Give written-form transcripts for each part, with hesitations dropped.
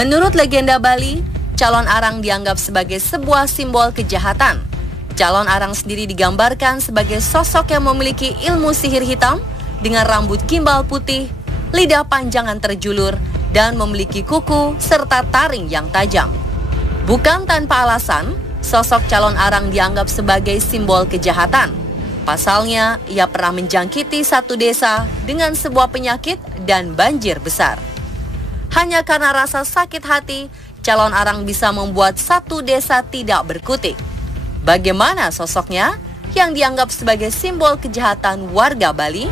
Menurut legenda Bali, calon arang dianggap sebagai sebuah simbol kejahatan. Calon arang sendiri digambarkan sebagai sosok yang memiliki ilmu sihir hitam dengan rambut gimbal putih, lidah panjangan terjulur, dan memiliki kuku serta taring yang tajam. Bukan tanpa alasan, sosok calon arang dianggap sebagai simbol kejahatan. Pasalnya, ia pernah menjangkiti satu desa dengan sebuah penyakit dan banjir besar. Hanya karena rasa sakit hati, calon arang bisa membuat satu desa tidak berkutik. Bagaimana sosoknya yang dianggap sebagai simbol kejahatan warga Bali?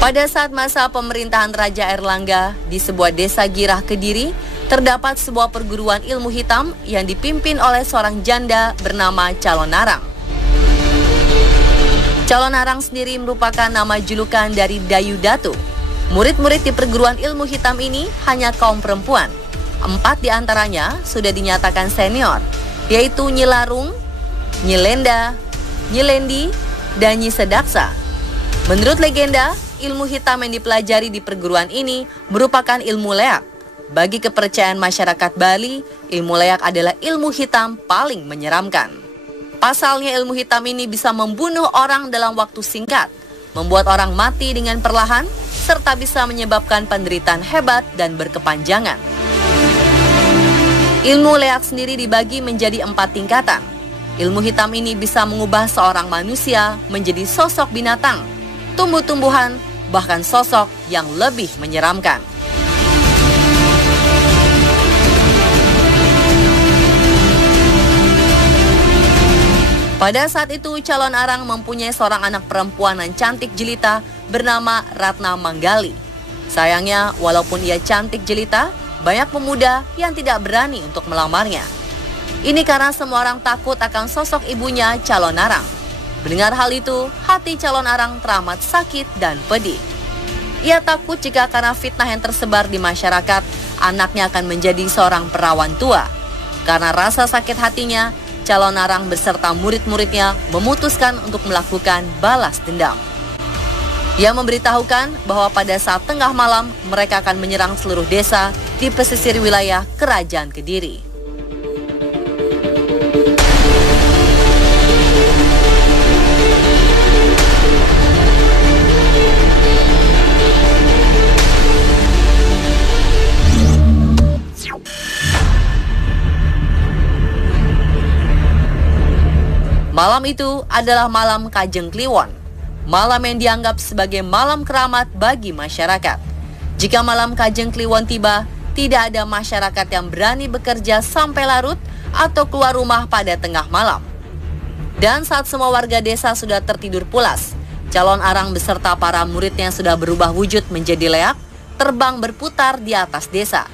Pada saat masa pemerintahan Raja Airlangga di sebuah desa Girah Kediri, terdapat sebuah perguruan ilmu hitam yang dipimpin oleh seorang janda bernama Calon Arang. Calon Arang sendiri merupakan nama julukan dari Dayu Datu. Murid-murid di perguruan ilmu hitam ini hanya kaum perempuan. 4 diantaranya sudah dinyatakan senior, yaitu Nyi Larung, Nyi Lenda, Nyi Lendi, dan Nyi Sedaksa. Menurut legenda, ilmu hitam yang dipelajari di perguruan ini merupakan ilmu leak. Bagi kepercayaan masyarakat Bali, ilmu leak adalah ilmu hitam paling menyeramkan. Pasalnya ilmu hitam ini bisa membunuh orang dalam waktu singkat, membuat orang mati dengan perlahan, serta bisa menyebabkan penderitaan hebat dan berkepanjangan. Ilmu leak sendiri dibagi menjadi 4 tingkatan. Ilmu hitam ini bisa mengubah seorang manusia menjadi sosok binatang, tumbuh-tumbuhan, bahkan sosok yang lebih menyeramkan. Pada saat itu, calon arang mempunyai seorang anak perempuan yang cantik jelita bernama Ratna Manggali. Sayangnya, walaupun ia cantik jelita, banyak pemuda yang tidak berani untuk melamarnya. Ini karena semua orang takut akan sosok ibunya, calon arang. Mendengar hal itu, hati calon arang teramat sakit dan pedih. Ia takut jika karena fitnah yang tersebar di masyarakat, anaknya akan menjadi seorang perawan tua. Karena rasa sakit hatinya, calon arang beserta murid-muridnya memutuskan untuk melakukan balas dendam. Ia memberitahukan bahwa pada saat tengah malam, mereka akan menyerang seluruh desa di pesisir wilayah Kerajaan Kediri. Malam itu adalah malam Kajeng Kliwon, malam yang dianggap sebagai malam keramat bagi masyarakat. Jika malam Kajeng Kliwon tiba, tidak ada masyarakat yang berani bekerja sampai larut atau keluar rumah pada tengah malam. Dan saat semua warga desa sudah tertidur pulas, calon arang beserta para muridnya sudah berubah wujud menjadi leak, terbang berputar di atas desa.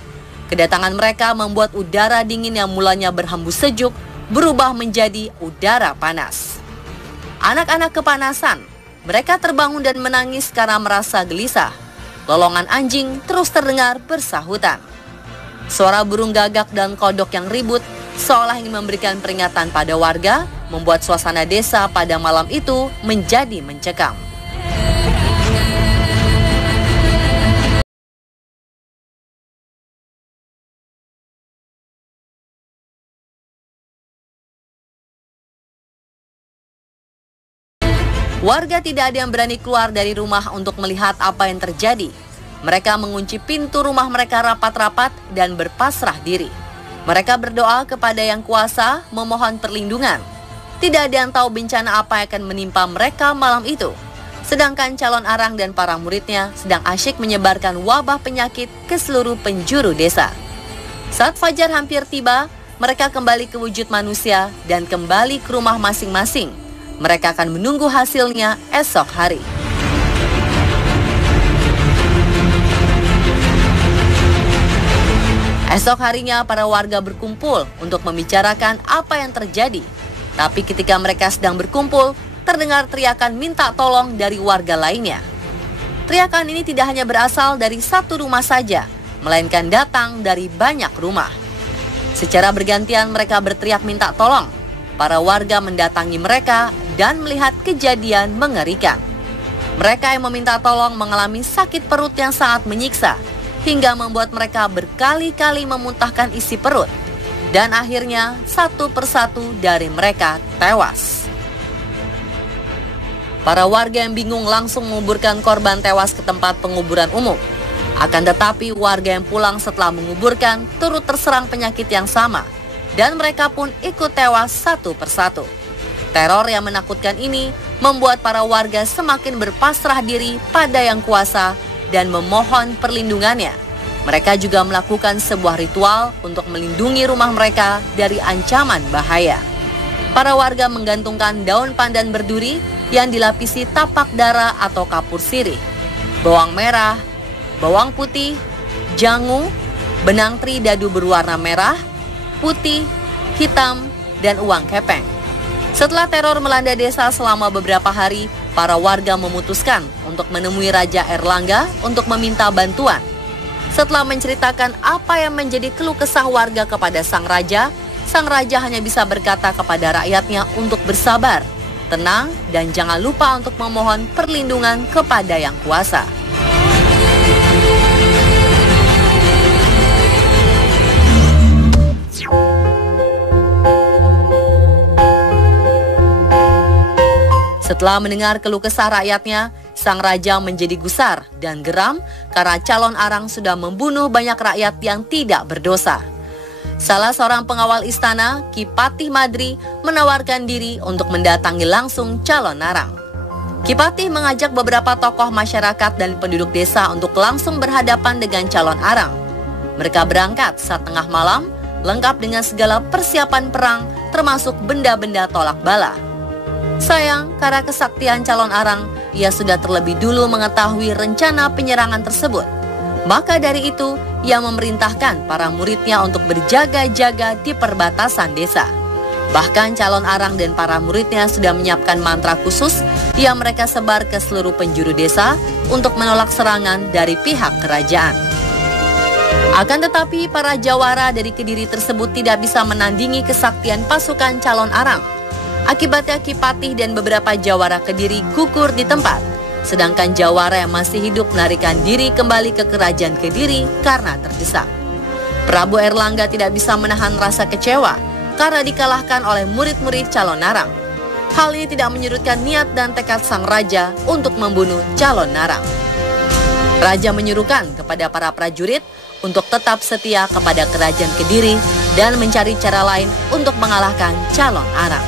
Kedatangan mereka membuat udara dingin yang mulanya berhembus sejuk berubah menjadi udara panas. Anak-anak kepanasan, mereka terbangun dan menangis karena merasa gelisah. Lolongan anjing terus terdengar bersahutan. Suara burung gagak dan kodok yang ribut seolah ingin memberikan peringatan pada warga, membuat suasana desa pada malam itu menjadi mencekam. Warga tidak ada yang berani keluar dari rumah untuk melihat apa yang terjadi. Mereka mengunci pintu rumah mereka rapat-rapat dan berpasrah diri. Mereka berdoa kepada Yang Kuasa, memohon perlindungan. Tidak ada yang tahu bencana apa yang akan menimpa mereka malam itu. Sedangkan calon arang dan para muridnya sedang asyik menyebarkan wabah penyakit ke seluruh penjuru desa. Saat fajar hampir tiba, mereka kembali ke wujud manusia dan kembali ke rumah masing-masing. Mereka akan menunggu hasilnya esok hari. Esok harinya para warga berkumpul untuk membicarakan apa yang terjadi. Tapi ketika mereka sedang berkumpul, terdengar teriakan minta tolong dari warga lainnya. Teriakan ini tidak hanya berasal dari satu rumah saja, melainkan datang dari banyak rumah. Secara bergantian mereka berteriak minta tolong. para warga mendatangi mereka dan melihat kejadian mengerikan. Mereka yang meminta tolong mengalami sakit perut yang sangat menyiksa, hingga membuat mereka berkali-kali memuntahkan isi perut. Dan akhirnya satu persatu dari mereka tewas. Para warga yang bingung langsung menguburkan korban tewas ke tempat penguburan umum. Akan tetapi warga yang pulang setelah menguburkan turut terserang penyakit yang sama, dan mereka pun ikut tewas satu persatu. Teror yang menakutkan ini membuat para warga semakin berpasrah diri pada Yang Kuasa dan memohon perlindungannya. Mereka juga melakukan sebuah ritual untuk melindungi rumah mereka dari ancaman bahaya. Para warga menggantungkan daun pandan berduri yang dilapisi tapak dara atau kapur sirih, bawang merah, bawang putih, jangu, benang tri dadu berwarna merah, putih, hitam, dan uang kepeng. Setelah teror melanda desa selama beberapa hari, para warga memutuskan untuk menemui Raja Airlangga untuk meminta bantuan. Setelah menceritakan apa yang menjadi keluh kesah warga kepada sang raja hanya bisa berkata kepada rakyatnya untuk bersabar, tenang, dan jangan lupa untuk memohon perlindungan kepada Yang Kuasa. Setelah mendengar keluh kesah rakyatnya, sang raja menjadi gusar dan geram karena calon arang sudah membunuh banyak rakyat yang tidak berdosa. Salah seorang pengawal istana, Ki Patih Madri, menawarkan diri untuk mendatangi langsung calon arang. Ki Patih mengajak beberapa tokoh masyarakat dan penduduk desa untuk langsung berhadapan dengan calon arang. Mereka berangkat saat tengah malam, lengkap dengan segala persiapan perang, termasuk benda-benda tolak bala. Sayang, karena kesaktian calon arang, ia sudah terlebih dulu mengetahui rencana penyerangan tersebut. Maka dari itu, ia memerintahkan para muridnya untuk berjaga-jaga di perbatasan desa. Bahkan calon arang dan para muridnya sudah menyiapkan mantra khusus yang mereka sebar ke seluruh penjuru desa untuk menolak serangan dari pihak kerajaan. Akan tetapi, para jawara dari Kediri tersebut tidak bisa menandingi kesaktian pasukan calon arang. Akibatnya Ki Patih dan beberapa jawara Kediri gugur di tempat, sedangkan jawara yang masih hidup melarikan diri kembali ke kerajaan Kediri karena terdesak. Prabu Airlangga tidak bisa menahan rasa kecewa karena dikalahkan oleh murid-murid calon arang. Hal ini tidak menyurutkan niat dan tekad sang raja untuk membunuh calon arang. Raja menyuruhkan kepada para prajurit untuk tetap setia kepada kerajaan Kediri dan mencari cara lain untuk mengalahkan calon arang.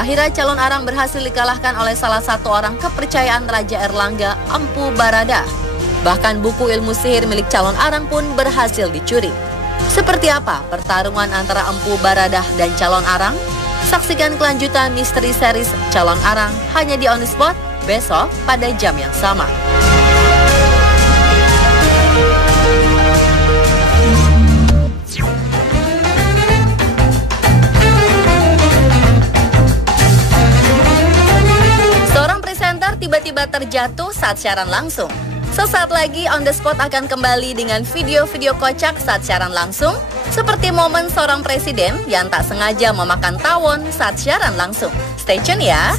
Akhirnya calon arang berhasil dikalahkan oleh salah satu orang kepercayaan Raja Airlangga, Empu Baradah. Bahkan buku ilmu sihir milik calon arang pun berhasil dicuri. Seperti apa pertarungan antara Empu Baradah dan calon arang? Saksikan kelanjutan misteri series Calon Arang hanya di On The Spot besok pada jam yang sama. Tiba-tiba terjatuh saat siaran langsung. Sesaat lagi On The Spot akan kembali dengan video-video kocak saat siaran langsung, seperti momen seorang presiden yang tak sengaja memakan tawon saat siaran langsung. Stay tune ya.